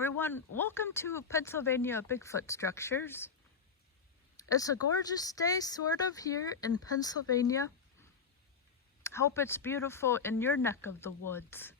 everyone, welcome to Pennsylvania Bigfoot Structures. It's a gorgeous day, sort of, here in Pennsylvania. Hope it's beautiful in your neck of the woods.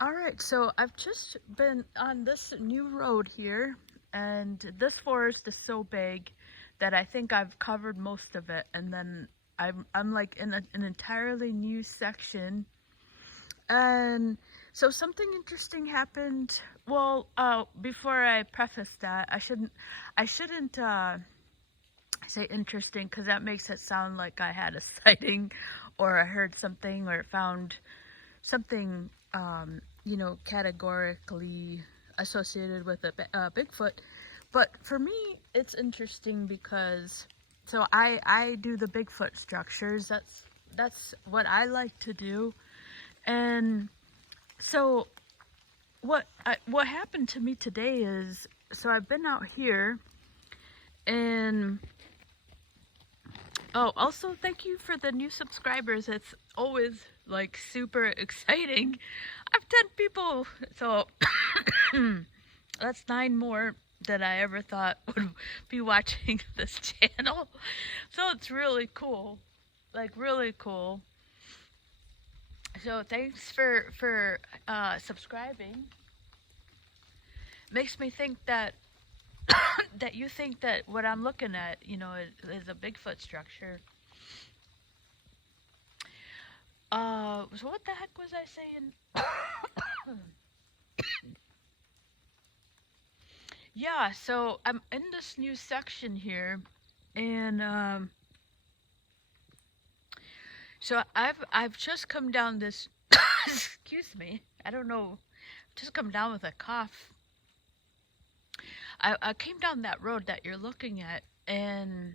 Alright, so I've just been on this new road here, and this forest is so big that I think I've covered most of it, and then I'm like in an entirely new section. And so something interesting happened. Well, before I preface that, I shouldn't say interesting, because that makes it sound like I had a sighting, or I heard something, or found something, categorically associated with a Bigfoot. But for me, it's interesting because, so I do the Bigfoot structures. That's what I like to do. And so what happened to me today is, so I've been out here, and also thank you for the new subscribers. It's always like super exciting. I've 10 people, so that's 9 more than I ever thought would be watching this channel. So it's really cool, like really cool. So thanks for subscribing. Makes me think that that you think that what I'm looking at, is a Bigfoot structure. So what the heck was I saying? Yeah, so I'm in this new section here, and so I've just come down this excuse me, I don't know, just come down with a cough. I came down that road that you're looking at, and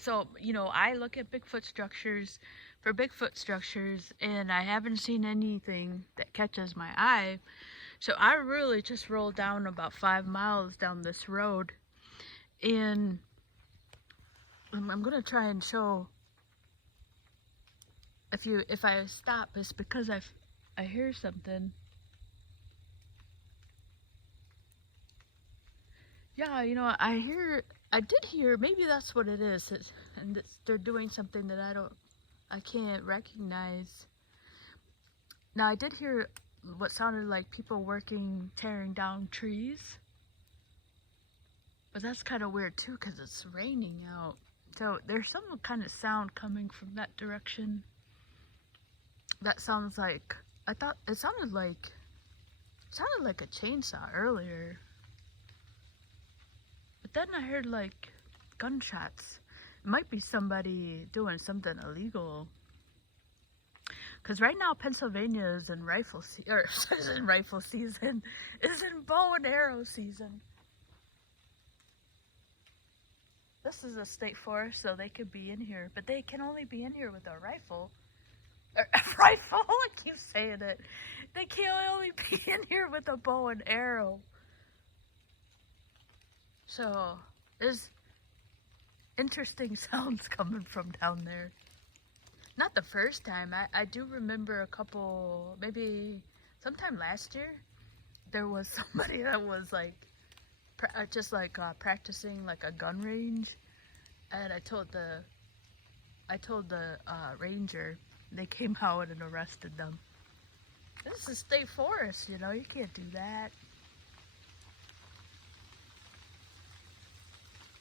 so I look at Bigfoot structures for Bigfoot structures, and I haven't seen anything that catches my eye. So I really just rolled down about 5 miles down this road, and I'm gonna try and show. If I stop, it's because I hear something. Yeah, I did hear, maybe that's what it is, and they're doing something that I can't recognize. Now, I did hear what sounded like people tearing down trees, but that's kind of weird too, because it's raining out. So there's some kind of sound coming from that direction. That sounds like, I thought it sounded like a chainsaw earlier. But then I heard like gunshots. It might be somebody doing something illegal. Because right now Pennsylvania is in rifle season, is in bow and arrow season. This is a state forest, so they could be in here, but they can only be in here with a rifle. Rifle, I keep saying it. They can only be in here with a bow and arrow. So, there's interesting sounds coming from down there. Not the first time. I do remember a couple, maybe sometime last year, there was somebody that was like, practicing like a gun range. And I told the ranger. They came out and arrested them. This is state forest, you can't do that.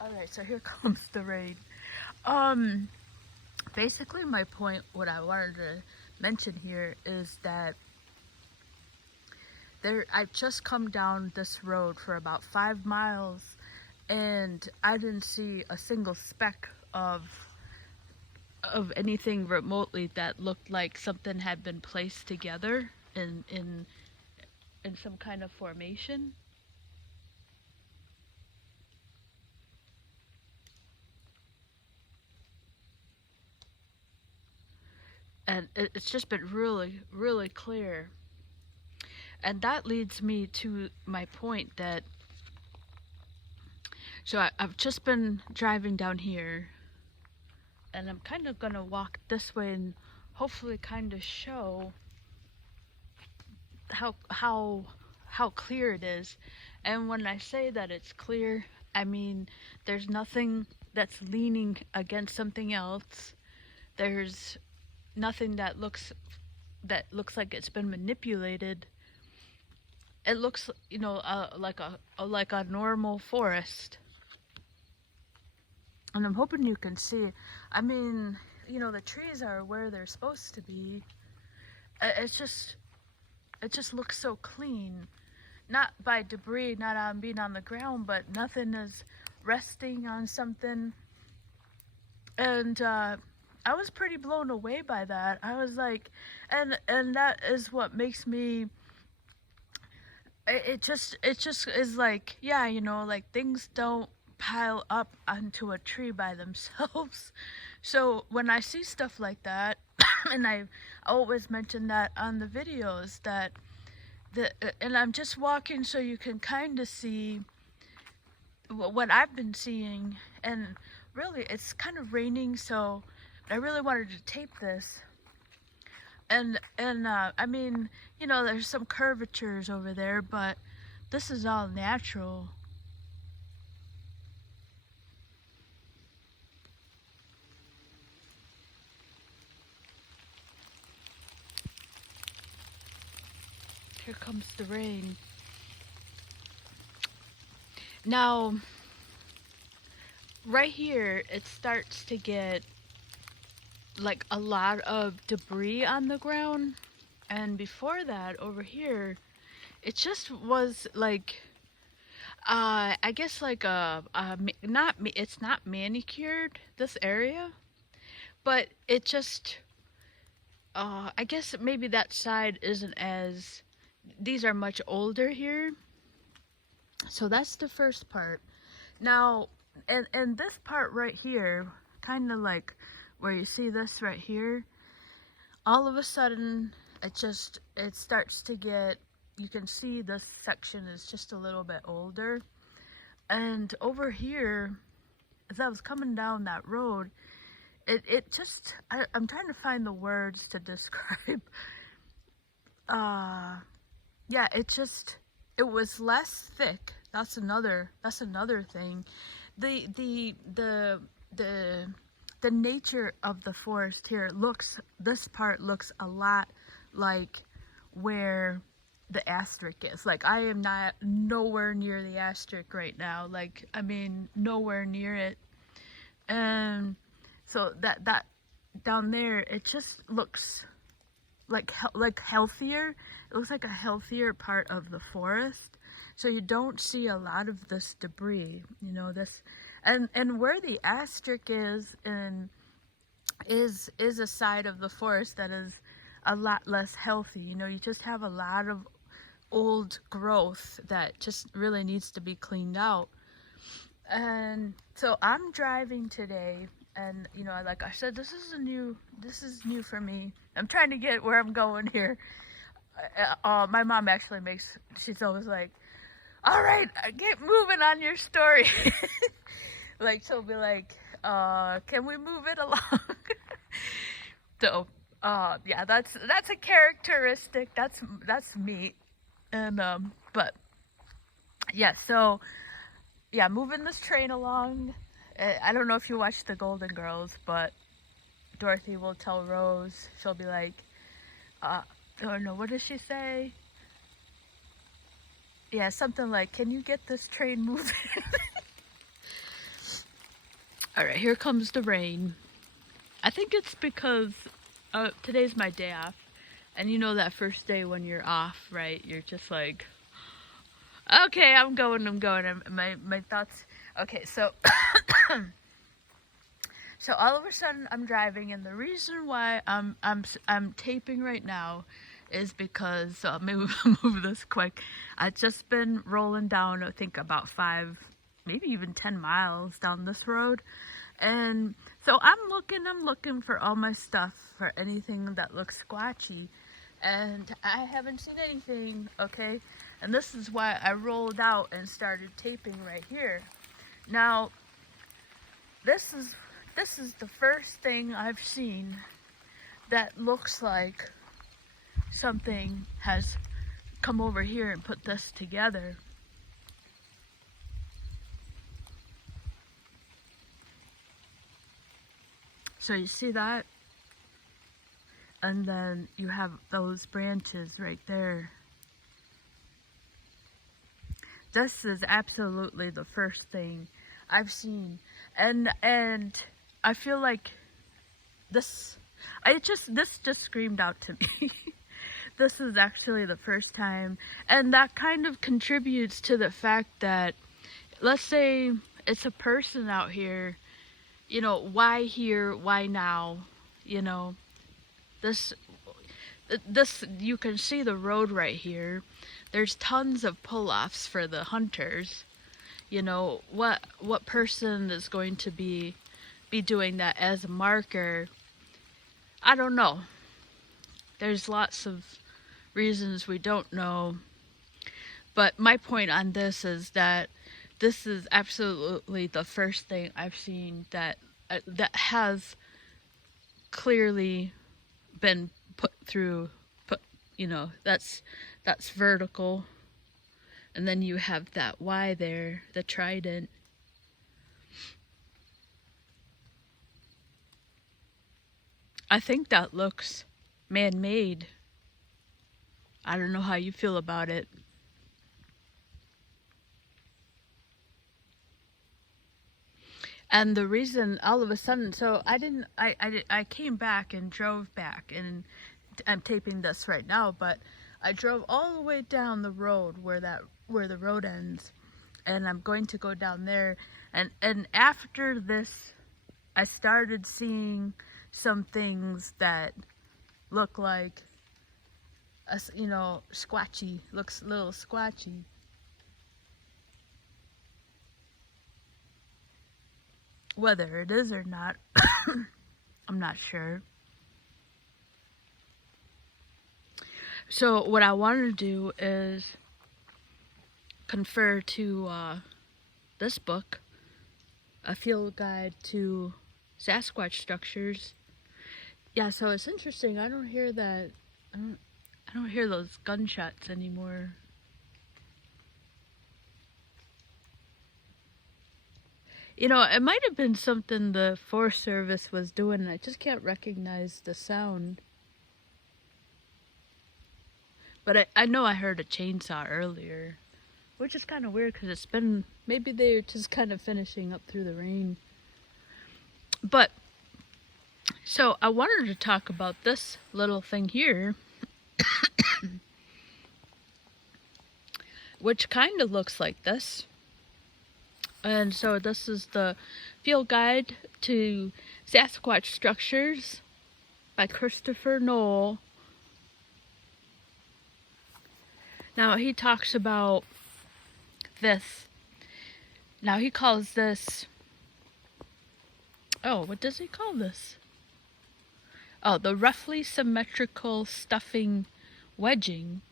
Alright, so here comes the rain. Basically my point, what I wanted to mention here is that I've just come down this road for about 5 miles, and I didn't see a single speck of anything remotely that looked like something had been placed together in some kind of formation. And it's just been really, really clear. And that leads me to my point that, so I've just been driving down here, and I'm kind of gonna walk this way and hopefully kind of show how how clear it is. And when I say that it's clear, I mean there's nothing that's leaning against something else. There's nothing that looks like it's been manipulated. It looks, like a normal forest. And I'm hoping you can see. I mean, the trees are where they're supposed to be. It's just, it just looks so clean. Not by debris, not on being on the ground, but nothing is resting on something. And I was pretty blown away by that. I was like, and that is what makes me. It just is like, yeah, like things don't pile up onto a tree by themselves. So when I see stuff like that, and I always mention that on the videos, that and I'm just walking so you can kind of see what I've been seeing. And really, it's kind of raining, so I really wanted to tape this. And I mean, there's some curvatures over there, but this is all natural. Here comes the rain. Now, right here, it starts to get like a lot of debris on the ground. And before that, over here, it just was like, I guess like it's not manicured, this area, but it just, I guess maybe that side isn't as, these are much older here. So that's the first part. Now, and this part right here, kind of like where you see this right here, all of a sudden, it starts to get, you can see this section is just a little bit older. And over here, as I was coming down that road, it just, I'm trying to find the words to describe. Yeah, it was less thick. That's another thing. The nature of the forest here this part looks a lot like where the asterisk is. Like, I am not nowhere near the asterisk right now. Like, I mean, nowhere near it. And so that down there, it just looks like healthier. It looks like a healthier part of the forest. So you don't see a lot of this debris, this, and where the asterisk is a side of the forest that is a lot less healthy. You just have a lot of old growth that just really needs to be cleaned out. And so I'm driving today, and like I said, this is new for me. I'm trying to get where I'm going here. My mom actually she's always like, all right, get moving on your story. Like, she'll be like, can we move it along? So, yeah, that's a characteristic. That's me. And, but, yeah, so, yeah, moving this train along. I don't know if you watch The Golden Girls, but Dorothy will tell Rose, she'll be like, I don't know, what does she say? Yeah, something like, can you get this train moving? All right, here comes the rain. I think it's because today's my day off. And that first day when you're off, right? You're just like, okay, I'm going. My thoughts. Okay, so so all of a sudden I'm driving, and the reason why I'm taping right now is because maybe we'll move this quick. I've just been rolling down, I think about 5, maybe even 10 miles down this road. And so I'm looking for all my stuff, for anything that looks squatchy. And I haven't seen anything, okay? And this is why I rolled out and started taping right here. Now, this is the first thing I've seen that looks like something has come over here and put this together. So you see that? And then you have those branches right there. This is absolutely the first thing I've seen. And I feel like this just screamed out to me. This is actually the first time. And that kind of contributes to the fact that, let's say it's a person out here, you know, why here, why now? You know, this, you can see the road right here. There's tons of pull-offs for the hunters. You know, what person is going to be doing that as a marker? I don't know. There's lots of reasons we don't know. But my point on this is that this is absolutely the first thing I've seen that has clearly been put, you know, that's vertical. And then you have that Y there, the trident. I think that looks man-made. I don't know how you feel about it. And the reason all of a sudden, so I came back and drove back, and I'm taping this right now, but I drove all the way down the road where the road ends, and I'm going to go down there, and after this, I started seeing some things that look like, you know, squatchy, looks a little squatchy. Whether it is or not, I'm not sure. So what I want to do is confer to this book, A Field Guide to Sasquatch Structures. Yeah, so it's interesting. I don't hear that. I don't hear those gunshots anymore. You know, it might have been something the Forest Service was doing, and I just can't recognize the sound. But I know I heard a chainsaw earlier, which is kind of weird because it's been, maybe they're just kind of finishing up through the rain. But, so I wanted to talk about this little thing here, which kind of looks like this. And so this is the Field Guide to Sasquatch Structures by Christopher Noel. Now he talks about this. Now he calls this, oh, what does he call this? Oh, the roughly symmetrical stuffing wedging.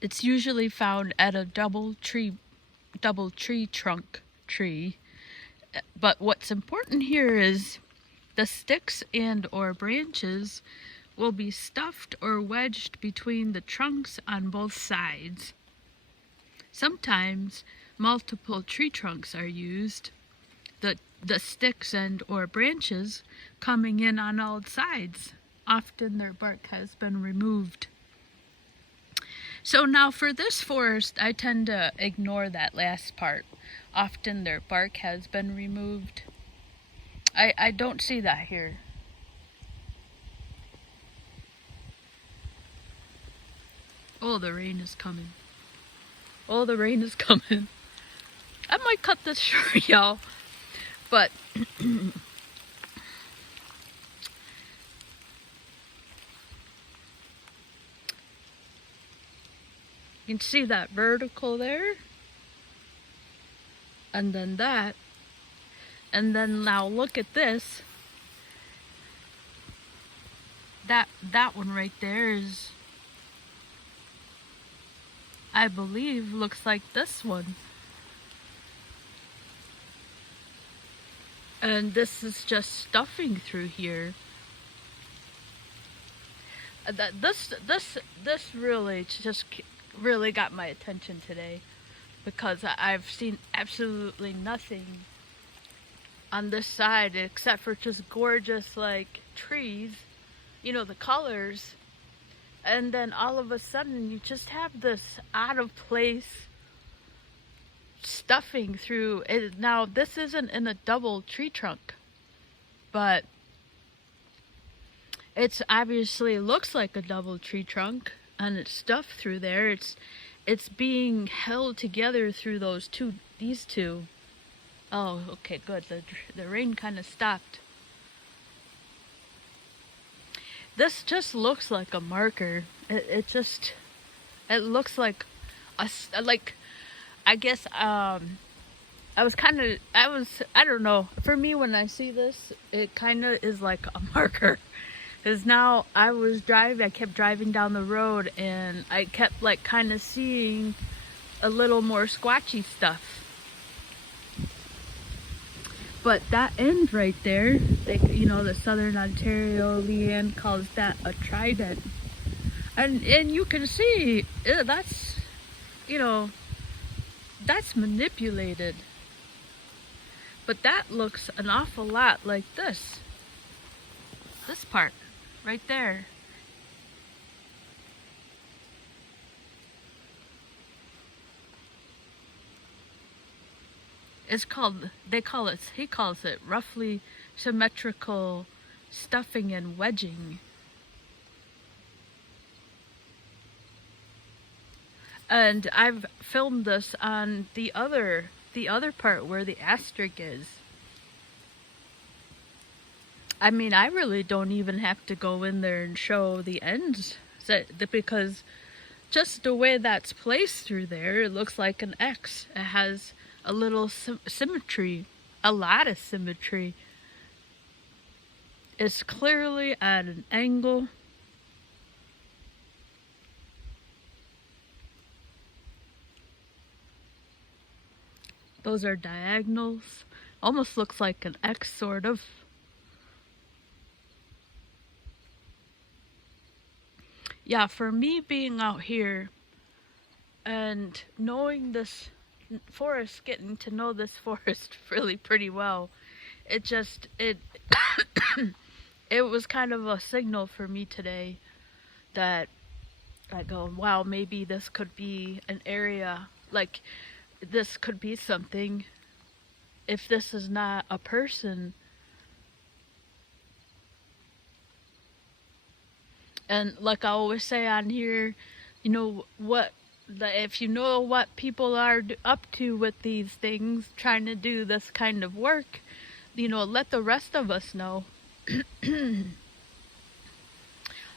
It's usually found at a double tree trunk tree. But what's important here is the sticks and or branches will be stuffed or wedged between the trunks on both sides. Sometimes multiple tree trunks are used, the sticks and or branches coming in on all sides. Often their bark has been removed. So now for this forest, I tend to ignore that last part. Often their bark has been removed. I don't see that here. Oh, the rain is coming. Oh, the rain is coming. I might cut this short, y'all. But you can see that vertical there. And then that. And then now look at this. That one right there is, I believe, looks like this one. And this is just stuffing through here. This really just really got my attention today, because I've seen absolutely nothing on this side except for just gorgeous like trees, the colors, and then all of a sudden you just have this out of place stuffing through it. Now this isn't in a double tree trunk, but it's obviously looks like a double tree trunk, and it's stuffed through there. It's being held together through these two. Oh, okay, good. The rain kind of stopped. This just looks like a marker. It looks like I guess I don't know. For me, when I see this, it kind of is like a marker. Because now I kept driving down the road, and I kept like kind of seeing a little more squatchy stuff. But that end right there, the Southern Ontario Leanne calls that a trident. And you can see, that's manipulated. But that looks an awful lot like this. This part, right there. He calls it roughly symmetrical stuffing and wedging. And I've filmed this on the other part where the asterisk is. I mean, I really don't even have to go in there and show the ends, because just the way that's placed through there, it looks like an X. It has a little symmetry, a lot of symmetry. It's clearly at an angle. Those are diagonals. Almost looks like an X, sort of. Yeah, for me being out here and knowing this forest, getting to know this forest really pretty well, it it was kind of a signal for me today that I go, wow, maybe this could be an area, like this could be something. If this is not a person, and like I always say on here, if you know what people are up to with these things, trying to do this kind of work, let the rest of us know.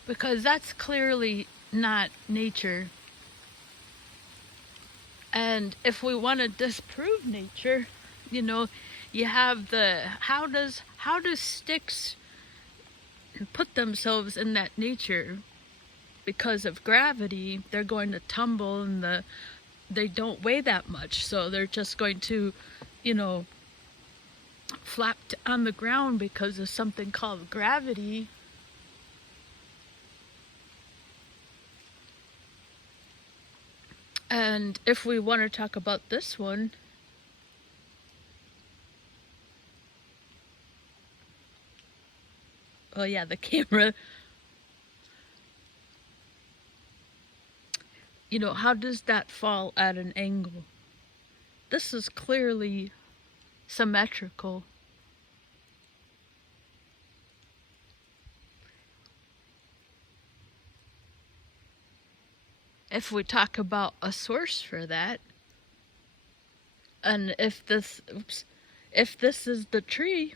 Because that's clearly not nature. And if we want to disprove nature, you have how do sticks put themselves in that nature? Because of gravity, they're going to tumble, and they don't weigh that much, so they're just going to, flap on the ground because of something called gravity. And if we want to talk about this one, oh yeah, the camera. How does that fall at an angle? This is clearly symmetrical. If we talk about a source for that, and if this is the tree,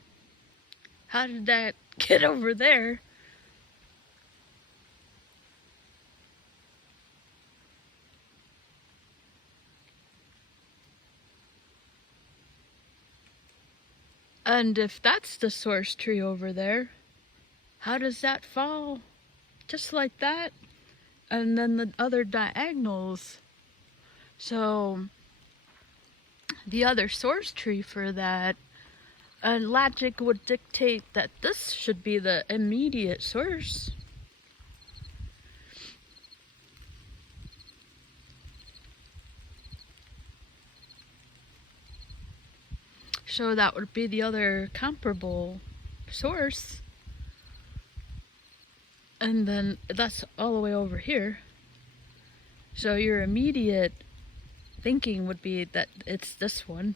how did that get over there? And if that's the source tree over there, how does that fall? Just like that? And then the other diagonals. So the other source tree for that, and logic would dictate that this should be the immediate source. So that would be the other comparable source. And then that's all the way over here. So your immediate thinking would be that it's this one.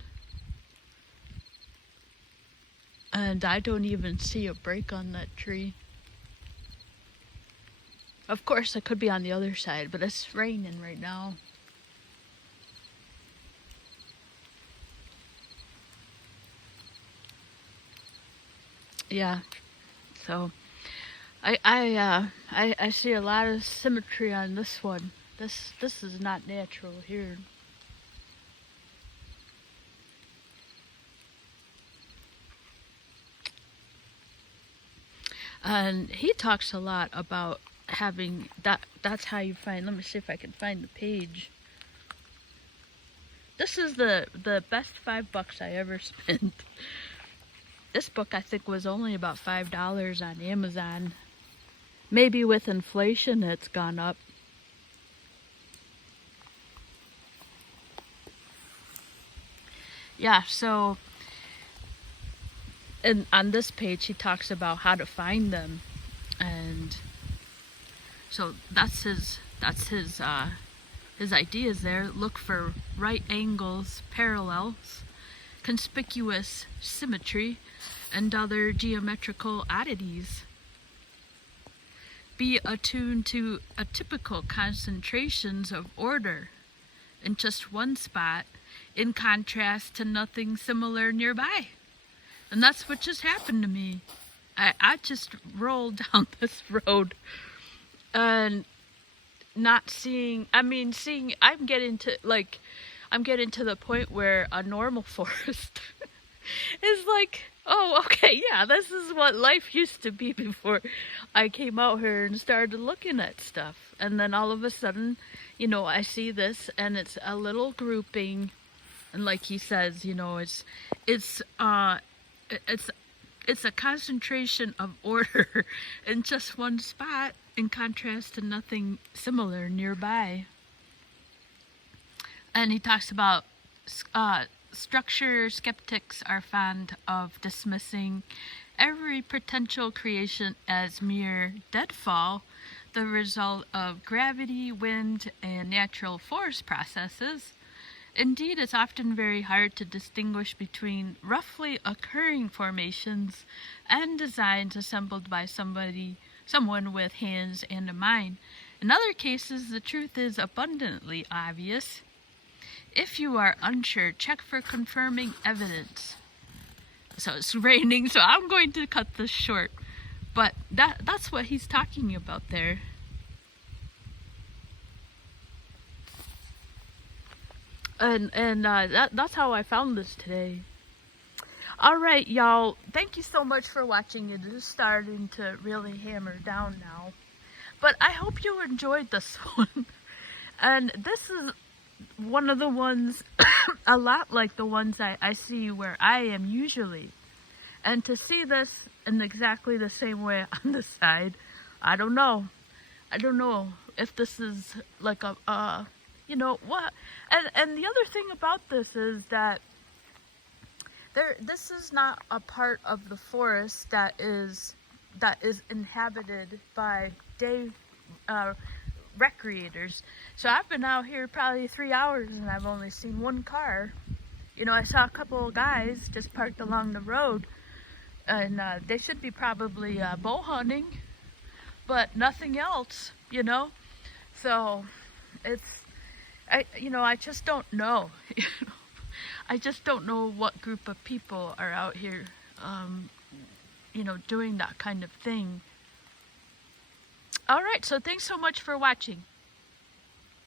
And I don't even see a break on that tree. Of course, it could be on the other side, but it's raining right now. Yeah, so I see a lot of symmetry on this one. This is not natural here. And he talks a lot about having that's how you find, let me see if I can find the page. This is the best $5 I ever spent. This book I think was only about $5 on Amazon. Maybe with inflation it's gone up. Yeah, so and on this page he talks about how to find them, and so that's his ideas there. Look for right angles, parallels, conspicuous symmetry, and other geometrical oddities. Be attuned to atypical concentrations of order in just one spot, in contrast to nothing similar nearby. And that's what just happened to me. I just rolled down this road and not seeing, seeing, I'm getting to the point where a normal forest is like, oh, okay, yeah, this is what life used to be before I came out here and started looking at stuff. And then all of a sudden, I see this, and it's a little grouping, and like he says, it's a concentration of order in just one spot, in contrast to nothing similar nearby. And he talks about structure skeptics are fond of dismissing every potential creation as mere deadfall, the result of gravity, wind, and natural force processes. Indeed, it's often very hard to distinguish between roughly occurring formations and designs assembled by someone with hands and a mind. In other cases, the truth is abundantly obvious. If you are unsure, check for confirming evidence. So it's raining, so I'm going to cut this short. But that's what he's talking about there. And that's how I found this today. Alright, y'all. Thank you so much for watching. It is starting to really hammer down now. But I hope you enjoyed this one. And this is one of the ones, a lot like the ones I see where I am usually. And to see this in exactly the same way on the side, I don't know. I don't know if this is like what. And the other thing about this is that this is not a part of the forest that is inhabited by day recreators. So I've been out here probably 3 hours and I've only seen one car. I saw a couple of guys just parked along the road, and they should be probably bow hunting, but nothing else, So I just don't know. I just don't know what group of people are out here, doing that kind of thing. All right, so thanks so much for watching.